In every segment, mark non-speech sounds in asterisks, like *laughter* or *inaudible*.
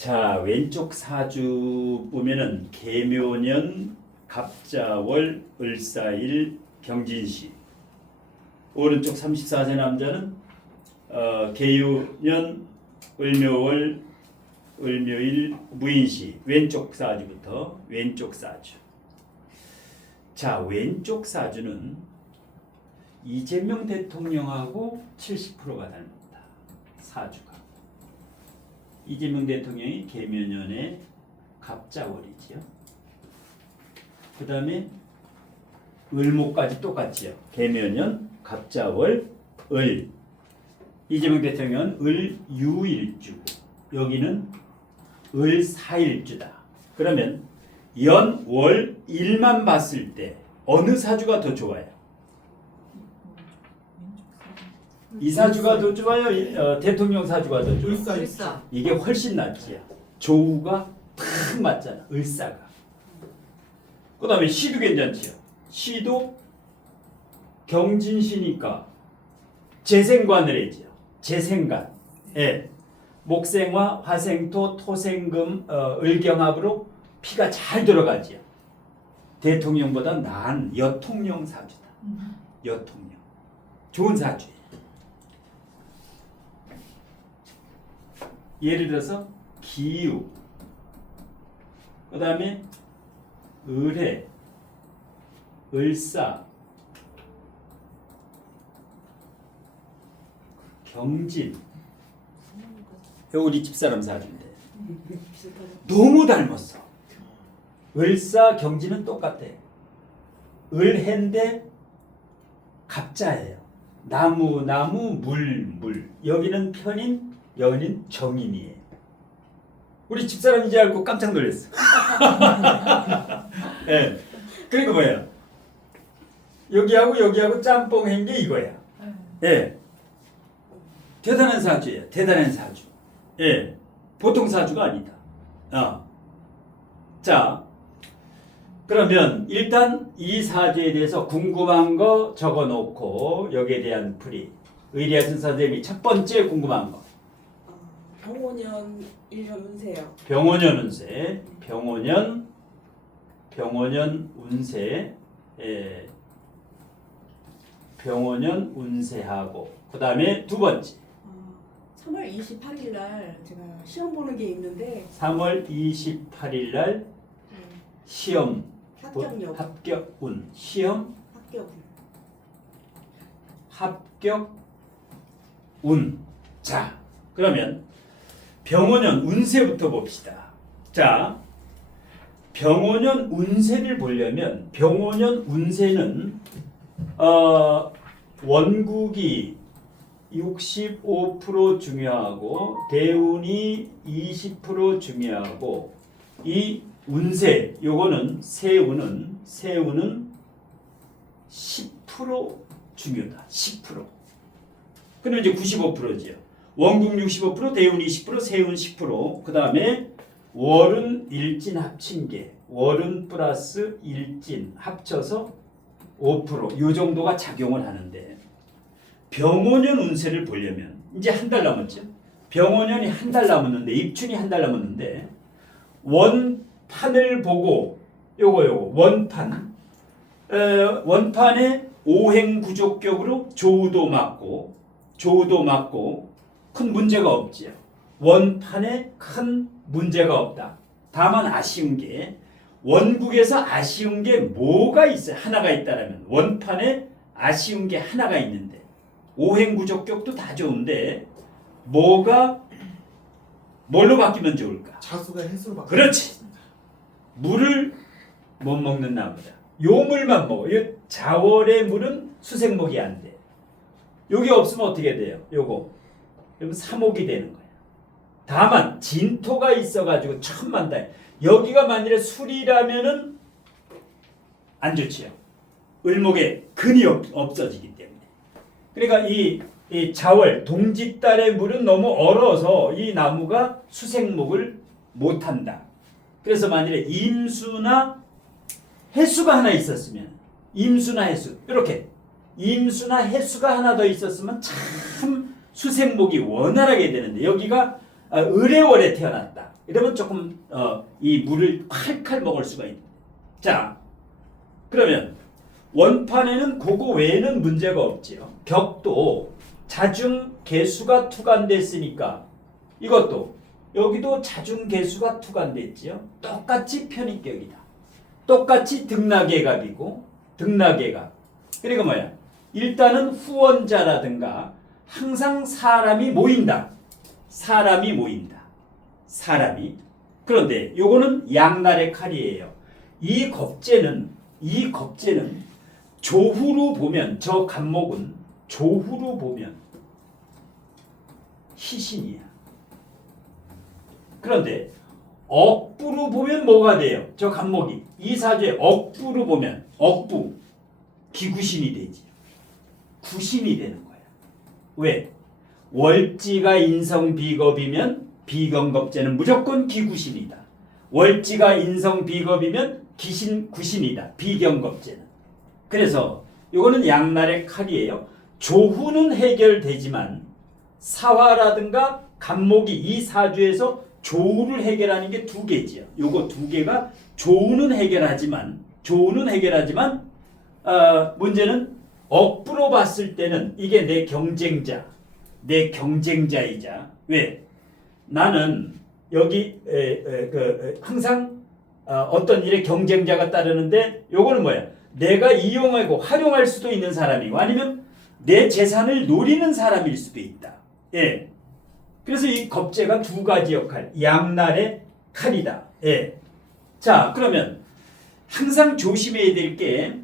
자 왼쪽 사주 보면은 계묘년 갑자월 을사일 경진시. 오른쪽 34세 남자는 어, 계유년 을묘월 을묘일 무인시. 왼쪽 사주부터 왼쪽 사주. 자 왼쪽 사주는 이재명 대통령하고 70%가 닮았다. 사주가 이재명 대통령이 계묘년에 갑자월이지요. 그 다음에 을목까지 똑같지요. 계묘년 갑자월 을 이재명 대통령은 을유일주고 여기는 을사일주다. 그러면 연, 월, 일만 봤을 때 어느 사주가 더 좋아요? 이 사주가 더 좋아요? 이- 어, 대통령 사주가 더 좋아요? 을사 일사. 이게 훨씬 낫지요. 조우가 탁 맞잖아. 을사가. 그 다음에 시도 괜찮지요. 시도 경진시니까 재생관을 해지요. 재생관. 예. 목생화, 화생토, 토생금, 어, 을경합으로 피가 잘 들어가지요. 대통령보다 나은 여통령 사주다. 여통령. 좋은 사주예요. 예를 들어서 기유, 그 다음에 을해, 을사, 경진. 우리 집사람 사주인데 너무 닮았어. 을사, 경진은 똑같아. 을해인데 갑자예요. 나무, 나무, 물, 물. 여기는 편인, 여기는 정인이에요. 우리 집사람인지 알고 깜짝 놀랐어. *laughs* 예. 그리고 뭐예요? 여기하고 여기하고 짬뽕 한 게 이거야. 예. 대단한 사주예요. 대단한 사주. 예. 보통 사주가 아니다. 어. 자, 그러면 일단 이 사주에 대해서 궁금한 거 적어 놓고 여기에 대한 풀이. 의리하신 선생님이 첫 번째 궁금한 거. 어, 병오년 1년 운세요. 병원년 운세, 병원년, 병원년 운세, 예, 병원년 운세하고 그 다음에 두 번째. 어, 3월 28일 날 제가 시험 보는 게 있는데 3월 28일 날 음, 시험 합격 여부, 합격 운 시험? 합격 합격 운. 자, 그러면 병원년 운세부터 봅시다. 자, 병원년 운세를 보려면 병원년 운세는 어, 원국이 65% 중요하고 대운이 20% 중요하고 이 운세 요거는 세운은 세운은 10% 중요다. 10%. 그러면 이제 95%지요. 원국 65%, 대운 20%, 세운 10%. 그 다음에 월은 일진 합친 게 월은 플러스 일진 합쳐서 5%. 요 정도가 작용을 하는데 병원년 운세를 보려면 이제 한 달 남았죠. 병원년이 한 달 남았는데 입춘이 한 달 남았는데 원판을 보고 요거 요거 원판 에, 원판에 오행 구족격으로 조우도 맞고 조우도 맞고 큰 문제가 없지요. 원판에 큰 문제가 없다. 다만 아쉬운 게 원국에서 아쉬운 게 뭐가 있어요? 하나가 있다라면 원판에 아쉬운 게 하나가 있는데 오행 구족격도 다 좋은데 뭐가 뭘로 바뀌면 좋을까? 자수가 해수로 바뀌 그렇지. 물을 못 먹는 나무다. 요 물만 먹어. 이 자월의 물은 수생목이 안 돼. 요게 없으면 어떻게 돼요? 요거. 그럼 사목이 되는 거야. 다만 진토가 있어가지고 천만다. 여기가 만일에 술이라면은 안 좋지요. 을목에 근이 없, 없어지기 때문에. 그러니까 이, 이 자월 동짓달의 물은 너무 얼어서 이 나무가 수생목을 못한다. 그래서 만일에 임수나 해수가 하나 있었으면 임수나 해수 이렇게 임수나 해수가 하나 더 있었으면 참 수생목이 원활하게 되는데 여기가 아, 을의월에 태어났다. 이러면 조금 어, 이 물을 칼칼 먹을 수가 있는. 자, 그러면 원판에는 그거 외에는 문제가 없지요. 격도 자중 개수가 투간됐으니까 이것도 여기도 자중 개수가 투간됐지요. 똑같이 편입격이다. 똑같이 등락의 값이고 등락의 값. 그리고 뭐야? 일단은 후원자라든가 항상 사람이 모인다. 사람이 모인다. 사람이. 그런데 요거는 양날의 칼이에요. 이 겁재는 이 겁재는 조후로 보면 저 간목은 조후로 보면 희신이야. 그런데 억부로 보면 뭐가 돼요? 저 간목이 이 사주에 억부로 보면 억부 기구신이 되지. 구신이 되는 거야. 왜? 월지가 인성 비겁이면 비경겁제는 무조건 기구신이다. 월지가 인성 비겁이면 기신 구신이다. 비경겁제는. 그래서 이거는 양날의 칼이에요. 조후는 해결되지만 사화라든가 간목이 이 사주에서 조후를 해결하는 게 두 개지요. 요거 두 개가 조후는 해결하지만 조후는 해결하지만 어, 문제는 억부로 봤을 때는 이게 내 경쟁자, 내 경쟁자이자 왜 나는 여기 에, 에, 그, 에, 항상 어, 떤 일에 경쟁자가 따르는데 요거는 뭐야? 내가 이용하고 활용할 수도 있는 사람이고 아니면 내 재산을 노리는 사람일 수도 있다. 예. 그래서 이 겁재가 두 가지 역할, 양날의 칼이다. 예. 자, 그러면 항상 조심해야 될 게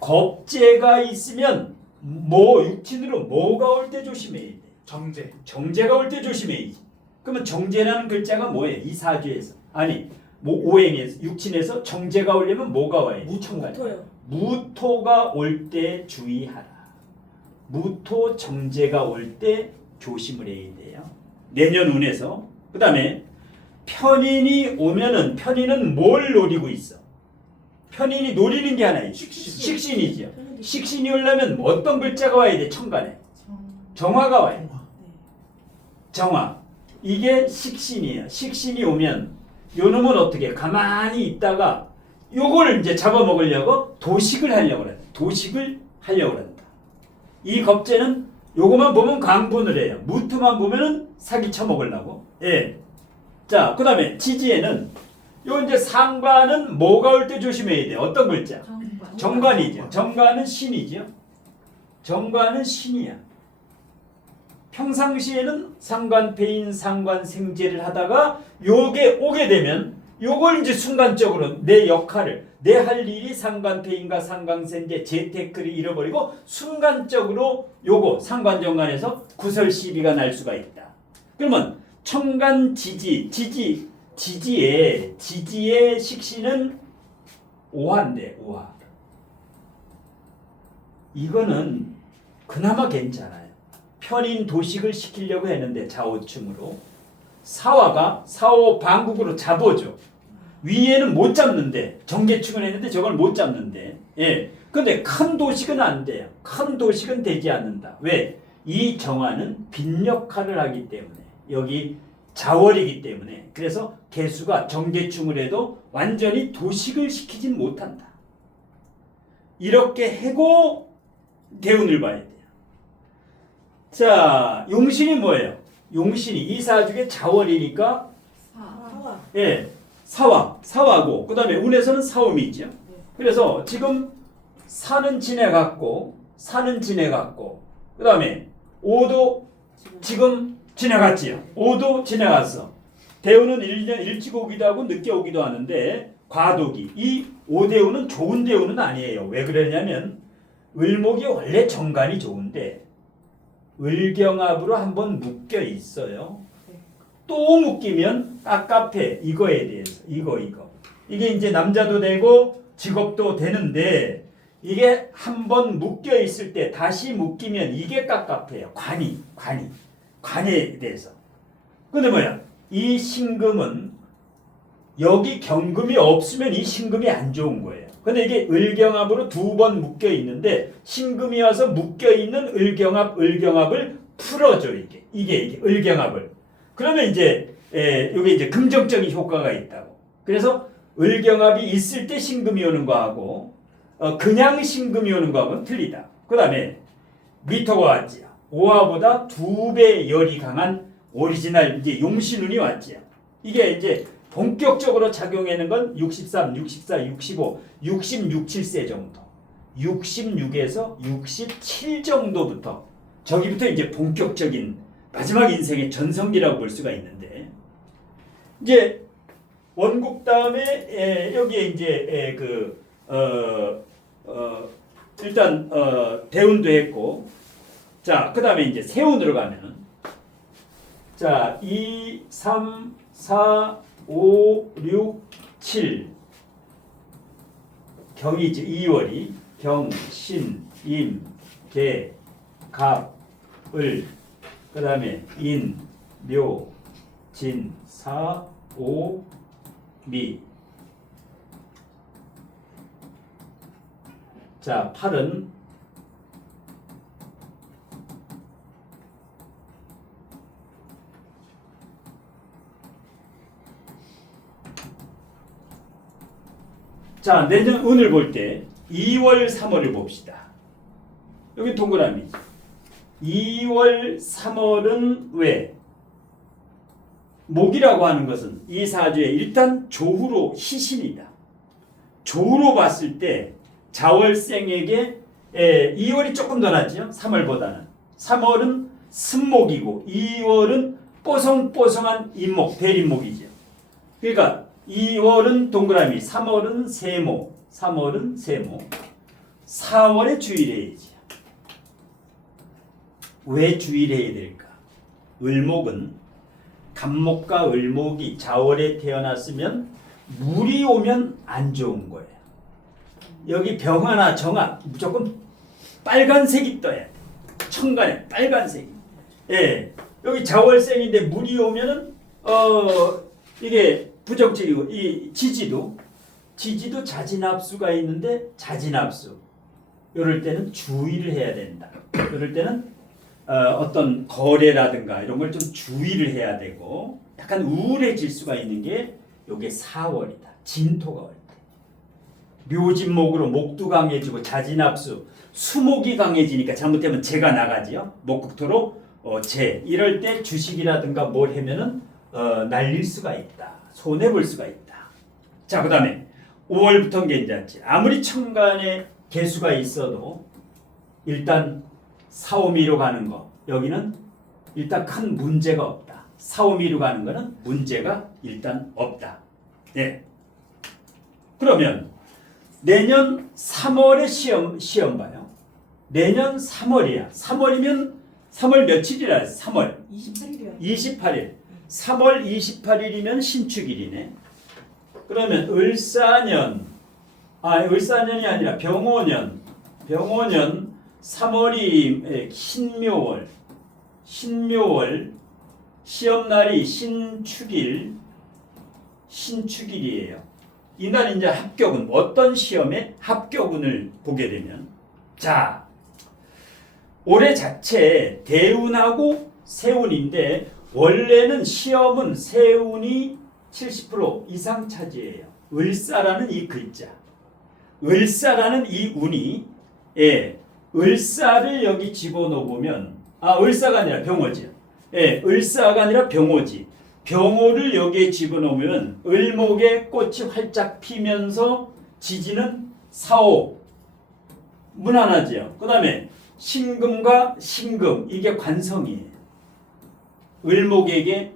겁재가 있으면 뭐 육친으로 뭐가 올 때 조심해야 돼. 정제 정제가 올 때 조심해야지. 그러면 정제라는 글자가 뭐예요? 이 사주에서 아니 뭐 오행에서 육친에서 정제가 오려면 뭐가 와야 돼? 무천가. 토요. 무토가 올 때 주의하라. 무토 정제가 올 때 조심을 해야 돼요. 내년 운에서 그다음에 편인이 오면은 편인은 뭘 노리고 있어? 편인이 노리는 게 하나 있어. 식신. 편인이 식신이 오려면 어떤 글자가 와야 돼? 천간에 정화가 와야 돼. 정화. 이게 식신이에요. 식신이 오면 요 놈은 어떻게 가만히 있다가 요걸 이제 잡아먹으려고 도식을 하려고 그래. 도식을 하려고 한다. 이 겁재는 요거만 보면 강분을 해요. 무트만 보면은 사기 쳐먹으려고. 예. 자, 그 다음에 지지에는 요 이제 상관은 뭐가 올 때 조심해야 돼. 어떤 글자? 정관. 정관이죠. 정관은 신이죠. 정관은 신이야. 평상시에는 상관패인 상관생제를 하다가 요게 오게 되면 요걸 이제 순간적으로 내 역할을 내 할 일이 상관패인과 상관생제 재테크를 잃어버리고 순간적으로 요거 상관정관에서 구설 시비가 날 수가 있다. 그러면 청간 지지 지지 지지의 지지의 식신은 오화인데 오화. 이거는 그나마 괜찮아요. 편인 도식을 시키려고 했는데 좌우충으로 사화가 사호 방국으로 잡아줘. 위에는 못 잡는데 정계충을 했는데 저걸 못 잡는데 예. 근데 큰 도식은 안 돼요. 큰 도식은 되지 않는다. 왜? 이 정화는 빈 역할을 하기 때문에 여기 자월이기 때문에 그래서 개수가 정계충을 해도 완전히 도식을 시키진 못한다. 이렇게 해고 대운을 봐야 돼요. 자, 용신이 뭐예요? 용신이 이사주의 자월이니까 사화. 예, 사화, 사화고 그다음에 운에서는 사음이죠. 그래서 지금 사는 지내갔고 사는 지내갔고 그다음에 오도 지금 지나갔지요. 오도 지나갔어. 대우는 일년 일찍 오기도 하고 늦게 오기도 하는데 과도기 이 오대우는 좋은 대우는 아니에요. 왜 그러냐면 을목이 원래 정관이 좋은데 을경합으로 한번 묶여 있어요. 또 묶이면 깝깝해 이거에 대해서 이거 이거 이게 이제 남자도 되고 직업도 되는데 이게 한번 묶여 있을 때 다시 묶이면 이게 깝깝해요. 관이 관이 관에 대해서. 근데 뭐야? 이 신금은 여기 경금이 없으면 이 신금이 안 좋은 거예요. 근데 이게 을경합으로 두 번 묶여 있는데 신금이 와서 묶여 있는 을경합 을경합을 풀어줘 이게 이게 이게 을경합을. 그러면 이제 예, 이게 이제 긍정적인 효과가 있다고. 그래서 을경합이 있을 때 신금이 오는 거하고 어, 그냥 신금이 오는 거하고는 틀리다. 그 다음에 미터가 왔지요. 오화보다 두 배 열이 강한 오리지널 이제 용신운이 왔지요. 이게 이제 본격적으로 작용하는 건 63, 64, 65, 66, 7세 정도. 66에서 67 정도부터 저기부터 이제 본격적인 마지막 인생의 전성기라고 볼 수가 있는데 이제 원국 다음에 에, 여기에 이제 에, 그 어, 어, 일단 어, 대운도 했고 자 그 다음에 이제 세운으로 가면은. 자 2, 3, 4, 5, 6, 7 경이지 2월이. 경, 신, 임, 개, 갑, 을, 그 다음에 인, 묘, 진, 사, 오, 미. 자, 팔은 자, 내년 운을 볼 때 2월, 3월을 봅시다. 여기 동그라미죠. 2월, 3월은 왜? 목이라고 하는 것은 이 사주에 일단 조후로 희신이다. 조후로 봤을 때 자월생에게 에, 2월이 조금 더 낫죠. 3월보다는. 3월은 승목이고 2월은 뽀송뽀송한 인목, 대림목이죠. 그러니까 2월은 동그라미, 3월은 세모, 3월은 세모, 4월에 주일해야지. 왜 주일해야 될까? 을목은 간목과 을목이 자월에 태어났으면 물이 오면 안 좋은 거예요. 여기 병화나 정화 무조건 빨간색이 떠야 돼. 천간에 빨간색이. 예. 여기 자월생인데 물이 오면은 어 이게 부정적이고 이 지지도 지지도 자진압수가 있는데 자진압수. 이럴 때는 주의를 해야 된다. 이럴 때는 어, 어떤 거래라든가 이런 걸 좀 주의를 해야 되고 약간 우울해질 수가 있는 게 요게 4월이다. 진토가 올 때. 묘진목으로 목도 강해지고 자진압수, 수목이 강해지니까 잘못되면 재가 나가지요. 목국토로 어, 재. 이럴 때 주식이라든가 뭘 하면은 어, 날릴 수가 있다. 손해 볼 수가 있다. 자, 그다음에 5월부터는 괜찮지. 아무리 천간에 개수가 있어도 일단 사오미로 가는 거 여기는 일단 큰 문제가 없다. 사오미로 가는 거는 문제가 일단 없다. 예. 그러면 내년 3월에 시험 시험 봐요. 내년 3월이야. 3월이면 3월 며칠이라 했어? 3월 28일이요. 28일. 3월 28일이면 신축일이네. 그러면 을사년 아 을사년이 아니라 병오년 병오년 3월이 신묘월 신묘월 시험날이 신축일 신축일이에요. 이날 이제 합격은 어떤 시험에 합격운을 보게 되면 자 올해 자체 대운하고 세운인데 원래는 시험은 세운이 70% 이상 차지해요. 을사라는 이 글자. 을사라는 이 운이 예, 을사를 여기 집어넣으면 아 을사가 아니라 병호지. 예, 을사가 아니라 병호지. 병호를 여기에 집어넣으면 을목의 꽃이 활짝 피면서 지지는 사오 무난하지요. 그 다음에 신금과 신금 이게 관성이에요. 을목에게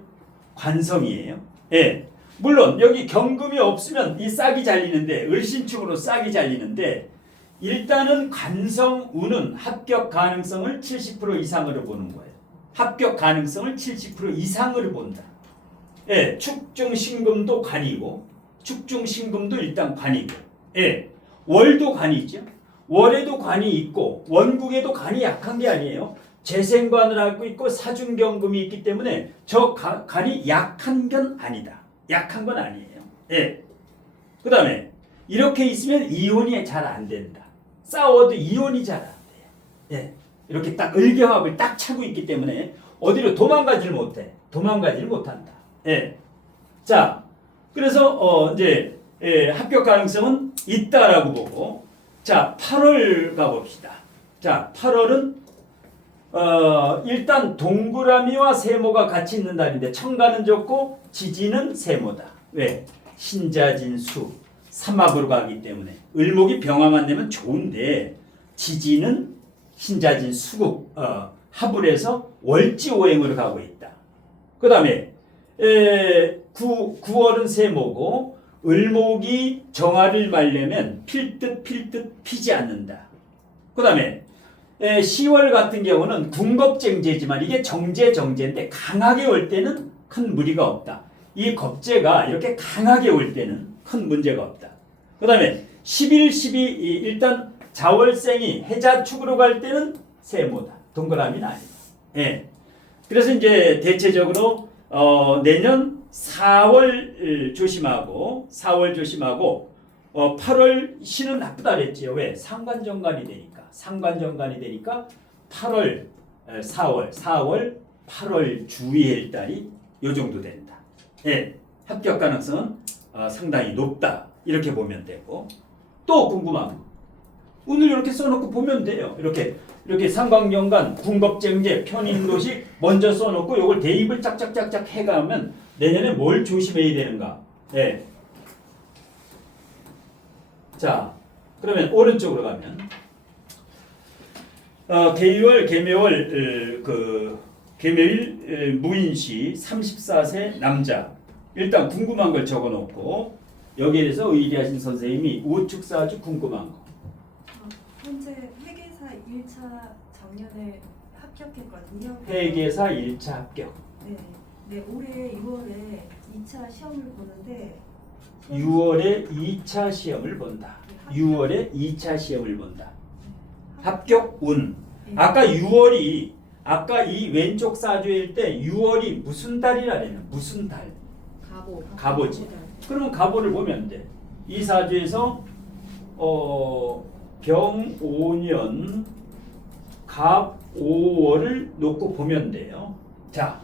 관성이에요. 예. 물론 여기 경금이 없으면 이 싹이 잘리는데 을신축으로 싹이 잘리는데 일단은 관성 운은 합격 가능성을 70% 이상으로 보는 거예요. 합격 가능성을 70% 이상으로 본다. 예, 축중 신금도 관이고 축중 신금도 일단 관이고 예, 월도 관이죠. 월에도 관이 있고 원국에도 관이 약한 게 아니에요. 재생관을 하고 있고 사중경금이 있기 때문에 저 가- 간이 약한 건 아니다. 약한 건 아니에요. 예. 그 다음에 이렇게 있으면 이혼이 잘 안 된다. 싸워도 이혼이 잘 안 돼요. 예. 이렇게 딱 을경합을 딱 차고 있기 때문에 어디로 도망가지를 못해. 도망가지를 못한다. 예. 자, 그래서 어 이제 예, 합격 가능성은 있다라고 보고 자, 8월 가봅시다. 자, 8월은 어, 일단 동그라미와 세모가 같이 있는 달인데 청가는 좋고 지지는 세모다. 왜? 신자진수 삼합으로 가기 때문에 을목이 병화만 되면 좋은데 지지는 신자진 수국 어, 합을 해서 월지오행으로 가고 있다. 그 다음에 9, 9월은 세모고 을목이 정화를 말려면 필듯 필듯 피지 않는다. 그 다음에 10월 같은 경우는 궁겁쟁제지만 이게 정제 정제인데 강하게 올 때는 큰 무리가 없다. 이 겁제가 이렇게 강하게 올 때는 큰 문제가 없다. 그 다음에 11, 12이 일단 자월생이 해자축으로 갈 때는 세모다. 동그라미는 아니다. 예. 그래서 이제 대체적으로 어, 내년 4월 조심하고 4월 조심하고 어, 8월 시는 나쁘다 그랬지요. 왜? 상관정관이 되니까. 상관정관이 되니까 8월, 4월, 4월, 8월 주의일 달이 요 정도 된다. 예. 합격 가능성은 어, 상당히 높다. 이렇게 보면 되고 또 궁금한 거. 오늘 이렇게 써놓고 보면 돼요. 이렇게 이렇게 상관경관, 궁겁쟁제, 편인도식 먼저 써놓고 이걸 대입을 짝짝짝짝 해가면 내년에 뭘 조심해야 되는가? 예. 자, 그러면 오른쪽으로 가면 어, 개유월, 개묘월 어, 그 개묘일 어, 무인시 34세 남자 일단 궁금한 걸 적어놓고 여기에 대해서 의기하신 선생님이 우측사주 궁금한 거. 현재 회계사 1차 작년에 합격했거든요. 회계사 1차 합격. 네. 네, 올해 6월에 2차 시험을 보는데 6월에 2차 시험을 본다. 6월에 2차 시험을 본다. 합격 운. 네. 아까 6월이 아까 이 왼쪽 사주일 때 6월이 무슨 달이라 그래요? 무슨 달? 가보. 가보지. 그러면 가보를 보면 돼. 이 사주에서 어, 병 5년 갑 5월을 놓고 보면 돼요. 자,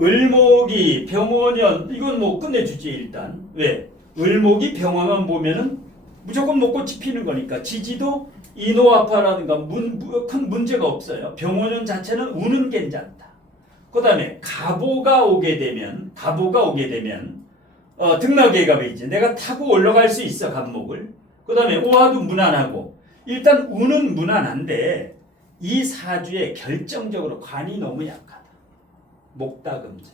을목이 병원년 이건 뭐 끝내주지 일단 왜 을목이 병화만 보면은 무조건 먹고 피는 거니까 지지도 이노아파라든가 문, 무- 큰 문제가 없어요. 병원년 자체는 우는 괜찮다. 그 다음에 가보가 오게 되면 가보가 오게 되면 어, 등락계갑이지. 내가 타고 올라갈 수 있어 갑목을. 그 다음에 오화도 무난하고. 일단 우는 무난한데 이 사주에 결정적으로 관이 너무 약하다. 목다금자.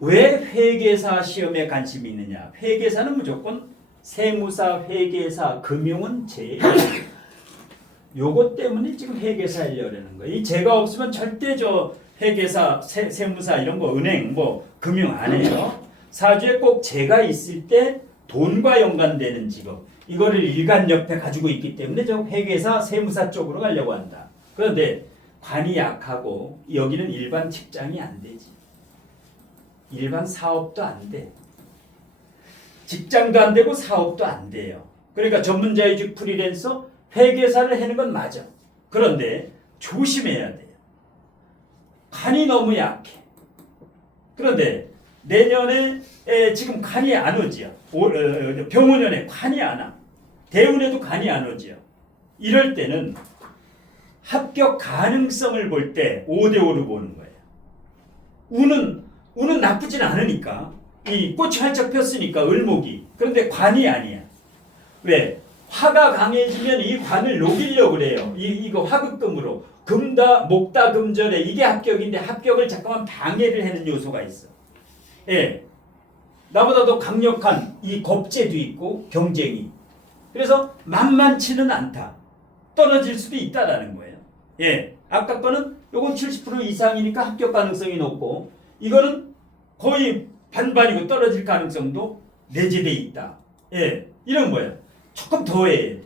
왜 회계사 시험에 관심이 있느냐? 회계사는 무조건 세무사, 회계사, 금융은 제일 요것 때문에 지금 회계사 하려는 거예요. 이 제가 없으면 절대 저 회계사, 세, 세무사 이런 거 은행 뭐 금융 안 해요. 사주에 꼭 제가 있을 때 돈과 연관되는 직업 이거를 일간 옆에 가지고 있기 때문에 저 회계사, 세무사 쪽으로 가려고 한다. 그런데 관이 약하고 여기는 일반 직장이 안 되지. 일반 사업도 안 돼. 직장도 안 되고 사업도 안 돼요. 그러니까 전문자의직 프리랜서 회계사를 하는 건 맞아. 그런데 조심해야 돼요. 간이 너무 약해. 그런데 내년에 에, 지금 간이 안 오지요. 올, 어, 병원년에 간이 안 와. 대운에도 간이 안 오지요. 이럴 때는 합격 가능성을 볼 때 5대5로 보는 거예요. 운은 운은 나쁘진 않으니까 이 꽃이 활짝 폈으니까 을목이 그런데 관이 아니야. 왜? 화가 강해지면 이 관을 녹이려고 그래요. 이 이거 화극금으로 금다 목다 금절에 이게 합격인데 합격을 잠깐만 방해를 하는 요소가 있어. 예. 나보다 더 강력한 이 겁재도 있고 경쟁이. 그래서 만만치는 않다. 떨어질 수도 있다라는 거예요. 예. 아까 거는 요건 70% 이상이니까 합격 가능성이 높고 이거는 거의 반반이고 떨어질 가능성도 내재돼 있다. 예. 이런 거예요. 조금 더 해야 돼.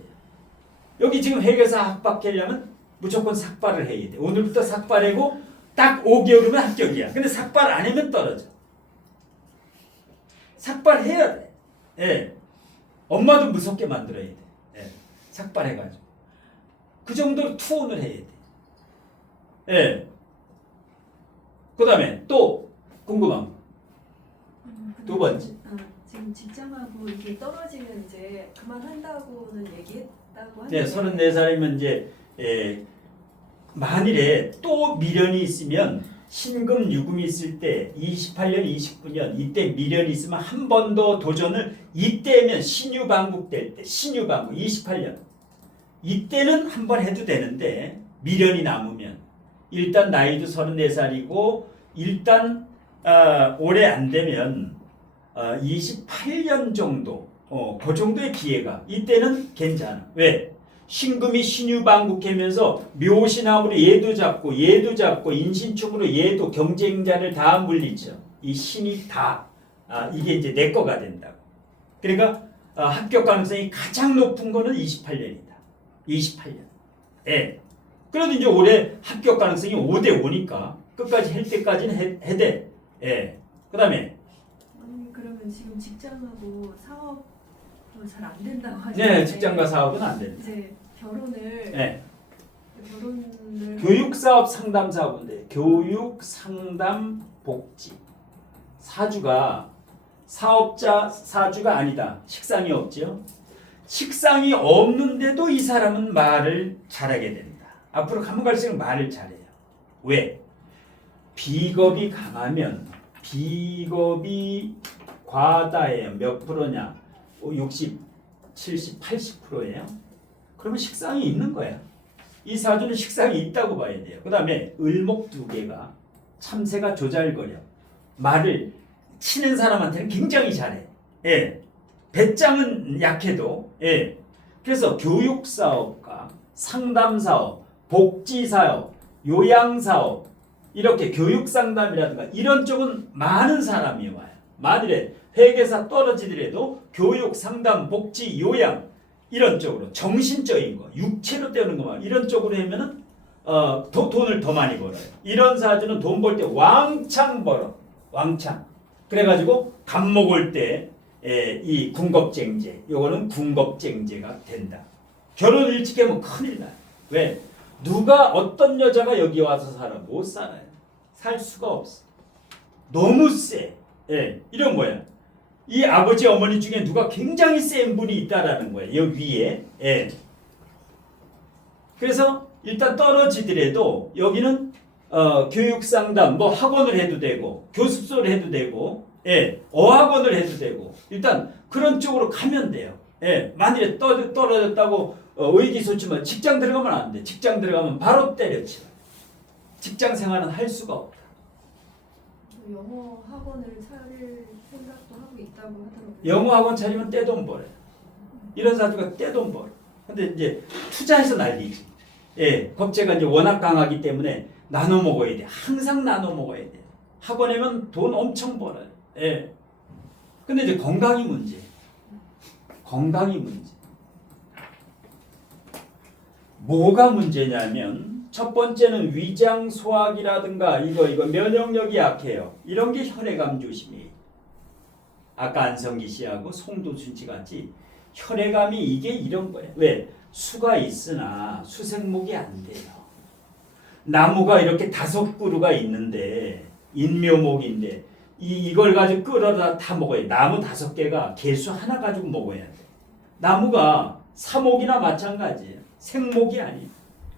여기 지금 회계사 합격하려면 무조건 삭발을 해야 돼. 오늘부터 삭발하고 딱 5개월이면 합격이야. 근데 삭발 안 하면 떨어져. 삭발해야 돼. 예. 엄마도 무섭게 만들어야 돼. 예. 삭발해가지고. 그 정도로 투혼을 해야 돼. 예. 그 다음에 또 궁금한 거. 두 번째. 어, 지금 직장하고 이게 떨어지면 이제 그만한다고는 얘기했다고 네, 하는데. 34살이면 이제 에, 만일에 또 미련이 있으면 신금 유금이 있을 때 28년, 29년 이때 미련이 있으면 한 번 더 도전을 이때면 신유방국 될 때 신유방국 28년. 이때는 한 번 해도 되는데 미련이 남으면. 일단 나이도 34살이고 일단 어, 올해 안 되면 어, 28년 정도 어, 그 정도의 기회가 이때는 괜찮아. 왜? 신금이 신유방국하면서 묘신함으로 얘도 잡고 얘도 잡고 인신충으로 얘도 경쟁자를 다 물리쳐. 이 신이 다 아, 이게 이제 내 거가 된다고. 그러니까 아, 합격 가능성이 가장 높은 거는 28년이다. 28년. 예. 그래도 이제 올해 합격 가능성이 5대 5니까 끝까지 할 때까지는 해, 해 돼. 예. 그다음에 지금 직장하고 사업도 잘 안 된다고 하시는데 네, 직장과 사업은 안 된다. 이제 결혼을 예. 결혼을 교육 사업 상담 사업인데 교육 상담 복지 사주가 사업자 사주가 아니다. 식상이 없죠. 식상이 없는데도 이 사람은 말을 잘하게 된다. 앞으로 가면 갈수록 말을 잘해요. 왜? 비겁이 강하면 비겁이 과다해요. 몇 프로냐? 60, 70, 80%예요. 그러면 식상이 있는 거야. 이 사주는 식상이 있다고 봐야 돼요. 그 다음에 을목 두 개가 참새가 조잘거려. 말을 치는 사람한테는 굉장히 잘해. 예. 배짱은 약해도, 예. 그래서 교육 사업과 상담 사업, 복지 사업, 요양 사업, 이렇게 교육 상담이라든가 이런 쪽은 많은 사람이 와요. 만일에 회계사 떨어지더라도 교육, 상담, 복지, 요양 이런 쪽으로 정신적인 거, 육체로 때우는 거만 이런 쪽으로 하면은 어, 더, 돈을 더 많이 벌어요. 이런 사주는 돈 벌 때 왕창 벌어, 왕창. 그래가지고 밥 먹을 때이 군겁쟁제, 요거는 군겁쟁제가 된다. 결혼 일찍 하면 큰일 나요. 왜? 누가 어떤 여자가 여기 와서 살아 못 살아요. 살 수가 없어. 너무 세. 예, 이런 거야. 이 아버지 어머니 중에 누가 굉장히 센 분이 있다라는 거예요. 여기 위에. 예. 그래서 일단 떨어지더라도 여기는 어, 교육 상담 뭐 학원을 해도 되고 교습소를 해도 되고 예, 어학원을 해도 되고 일단 그런 쪽으로 가면 돼요. 예, 만일에 떠, 떨어졌다고 어, 의기소침한 직장 들어가면 안 돼. 직장 들어가면 바로 때려쳐. 직장 생활은 할 수가 없다. 영어 학원을 차릴 생각도 하고 있다고 하더라고요. 영어 학원 차리면 떼돈 벌어요. 이런 사주가 떼돈 벌어. 근데 이제 투자해서 날리지. 예, 겁재가 이제 워낙 강하기 때문에 나눠 먹어야 돼. 항상 나눠 먹어야 돼. 학원에면 돈 엄청 벌어요. 예. 근데 이제 건강이 문제. 건강이 문제. 뭐가 문제냐면 첫 번째는 위장 소화기라든가 이거 이거 면역력이 약해요. 이런 게 혈액암 조심이에요. 아까 안성기 씨하고 송도순 씨 같이 혈액암이 이게 이런 거예요. 왜? 수가 있으나 수생목이 안 돼요. 나무가 이렇게 다섯 그루가 있는데 인묘목인데 이 이걸 가지고 끌어다 다 먹어야 돼. 나무 다섯 개가 개수 하나 가지고 먹어야 돼. 나무가 사목이나 마찬가지예요. 생목이 아니에요.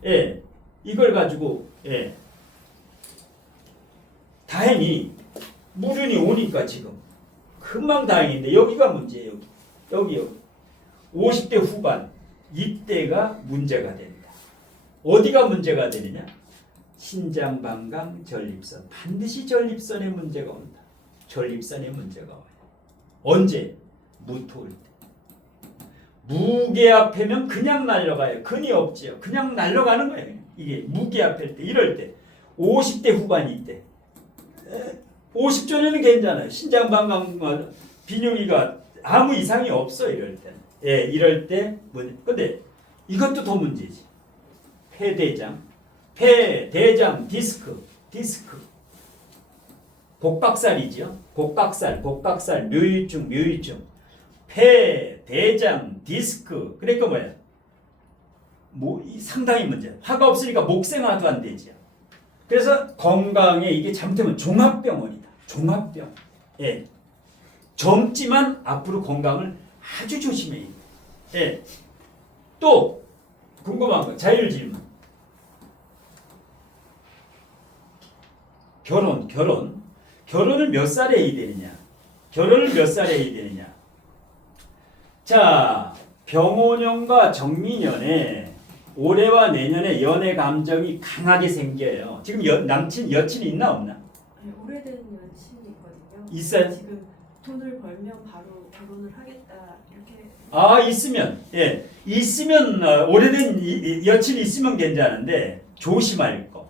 예. 이걸 가지고 예. 다행히 무륜이 오니까 지금 금방 다행인데 여기가 문제예요. 여기 여기 여기 50대 후반 이때가 문제가 된다. 어디가 문제가 되느냐? 신장 방광 전립선 반드시 전립선에 문제가 온다. 전립선에 문제가 와요. 언제? 무토일 때. 무게압하면 그냥 날려가요. 근이 없지요. 그냥 날려가는 거예요. 이게 무게압할 때 이럴 때 50대 후반 이때 50전에는 괜찮아요. 신장 방광 뭐, 비뇨기가 아무 이상이 없어 이럴 때. 예, 이럴 때 문. 근데 이것도 더 문제지. 폐대장, 폐대장 디스크, 디스크. 복박살이죠. 복박살, 복박살, 묘유증, 묘유증. 폐, 대장, 디스크. 그러니까 뭐야? 뭐이 상당히 문제. 화가 없으니까 목생화도 안 되죠. 그래서 건강에 이게 잘못하면 종합병원이다. 종합병. 예. 젊지만 앞으로 건강을 아주 조심해야 돼. 예. 또 궁금한 거 자율 질문. 결혼, 결혼. 결혼을 몇 살에 해야 되느냐? 결혼을 몇 살에 해야 되느냐? 자, 병원형과 정민연의 올해와 내년에 연애 감정이 강하게 생겨요. 지금 여, 남친, 여친 있나 없나? 아니, 오래된 연친이 있거든요. 있어요? 지금 돈을 벌면 바로 결혼을 하겠다 이렇게 아 있으면 예 있으면 어, 오래된 이- 이 여친이 있으면 괜찮은데 조심할 거.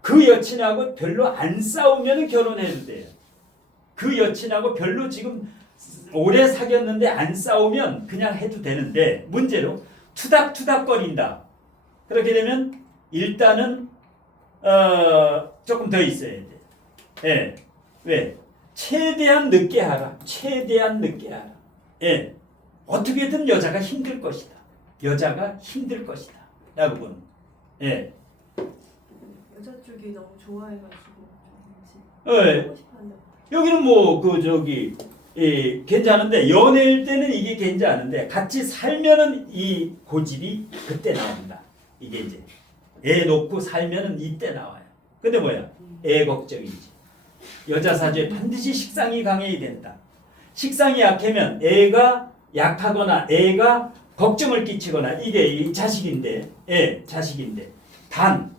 그 여친하고 별로 안 싸우면 결혼해도 돼요. 그 여친하고 별로 지금 오래 사귀었는데 안 싸우면 그냥 해도 되는데 문제로 투닥투닥거린다. 그렇게 되면 일단은 어, 조금 더 있어야 돼. 예. 왜? 최대한 늦게 하라. 최대한 늦게 하라. 예. 어떻게든 여자가 힘들 것이다. 여자가 힘들 것이다. 라고 보는. 예. 여자 쪽이 너무 좋아해가지고 좀 예. 하고 싶었는데 여기는 뭐 그 저기 예, 괜찮은데 연애일 때는 이게 괜찮은데 같이 살면은 이 고집이 그때 나온다. 이게 이제 애 놓고 살면은 이때 나와요. 근데 뭐야? 애 걱정이지. 여자 사주에 반드시 식상이 강해야 된다. 식상이 약하면 애가 약하거나 애가 걱정을 끼치거나 이게 이 자식인데, 예, 자식인데 단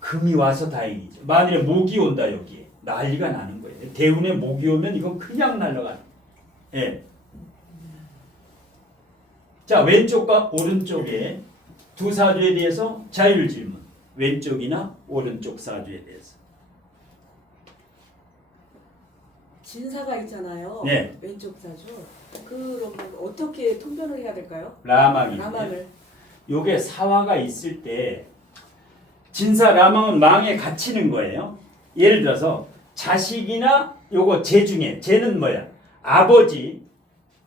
금이 와서 다행이죠. 만일에 목이 온다 여기에 난리가 나는 거예요. 대운에 목이 오면 이건 그냥. 거예요. 예. 자 왼쪽과 오른쪽에 두 사주에 대해서 자율 질문. 왼쪽이나 오른쪽 사주에 대해서. 진사가 있잖아요. 네. 왼쪽 사주. 그러면 어떻게 통변을 해야 될까요? 라망이. 라망을. 요게 사화가 있을 때 진사 라망은 망에 갇히는 거예요. 예를 들어서 자식이나 요거 제 중에 쟤는 뭐야? 아버지,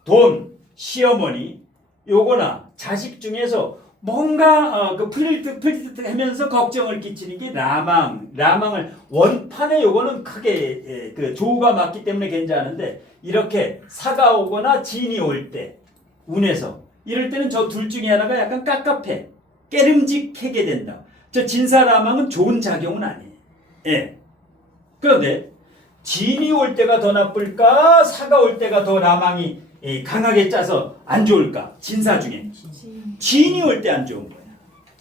돈, 시어머니 요거나 자식 중에서 뭔가 어, 그 플리트 플리트 하면서 걱정을 끼치는 게 라망 라망을 원판에 요거는 크게 예, 그 조우가 맞기 때문에 괜찮은데 이렇게 사가 오거나 진이 올 때 운에서 이럴 때는 저 둘 중에 하나가 약간 깝깝해 깨름직하게 된다. 저 진사 라망은 좋은 작용은 아니에요. 예. 그런데 진이 올 때가 더 나쁠까 사가 올 때가 더 라망이 예, 강하게 짜서 안 좋을까 진사 중에 진 진이 올 때 안 좋은 거야.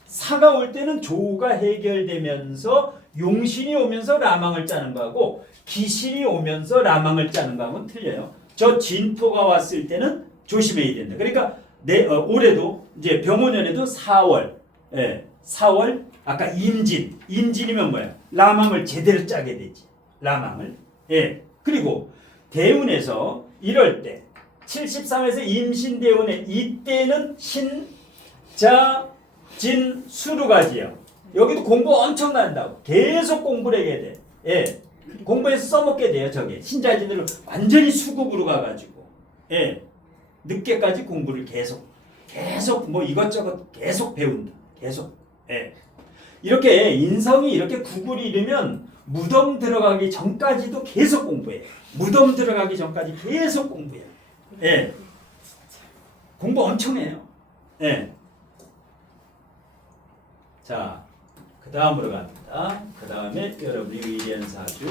사가 올 때는 조가 해결되면서 용신이 오면서 라망을 짜는 거하고 기신이 오면서 라망을 짜는 거하고는 틀려요. 저 진토가 왔을 때는 조심해야 된다. 그러니까 내 어, 올해도 이제 병원연에도 4월, 예, 4월 아까 임진, 임진이면 뭐야? 라망을 제대로 짜게 되지. 라망을. 예. 그리고 대운에서 이럴 때 73에서 임신대운에 이때는 신, 자, 진, 수루가지요. 여기도 공부 엄청난다고. 계속 공부를 하게 돼. 예. 공부해서 써먹게 돼요, 저게. 신자진으로 완전히 수급으로 가가지고. 예. 늦게까지 공부를 계속, 계속 뭐 이것저것 계속 배운다. 계속. 예. 이렇게 인성이 이렇게 구글이 이르면 무덤 들어가기 전까지도 계속 공부해. 무덤 들어가기 전까지 계속 공부해. 예. 공부 엄청 해요. 예. 자, 그 다음으로 갑니다. 그 다음에 여러분이 의리한 사주.